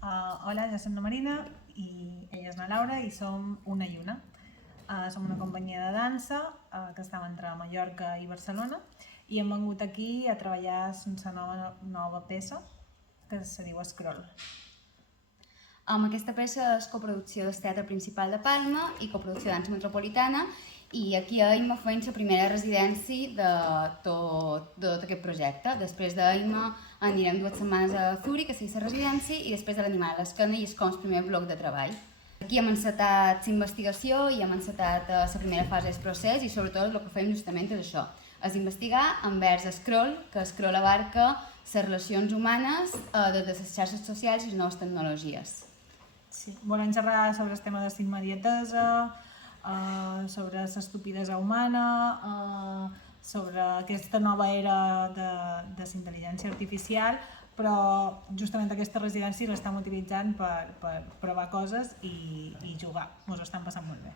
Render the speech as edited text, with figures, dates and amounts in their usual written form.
Hola, jo som la Marina i ella és la Laura i som una i una. Som una companyia de dansa que estem entre Mallorca i Barcelona i hem vengut aquí a treballar sense nova peça que se diu Scroll. Aquesta peça és coproducció del Teatre Principal de Palma i coproducció Dansa Metropolitana, i aquí a Eima feim la primera residència de tot aquest projecte. Després d'Eima anirem 2 setmanes a Zúrich, a seguir la residència, i després a l'Animal a l'Esquena i és com el primer bloc de treball. Aquí hem encetat l'investigació i hem encetat la primera fase del procés, i sobretot el que fem justament és això, és investigar envers Scroll, que Scroll abarca les relacions humanes des de les xarxes socials i les noves tecnologies. Sí, volem xerrar sobre el tema de la immediatesa, sobre l'estupidesa humana, sobre aquesta nova era de la intel·ligència artificial, però justament aquesta residència l'estem utilitzant per provar coses i jugar. Ens ho estan passant molt bé.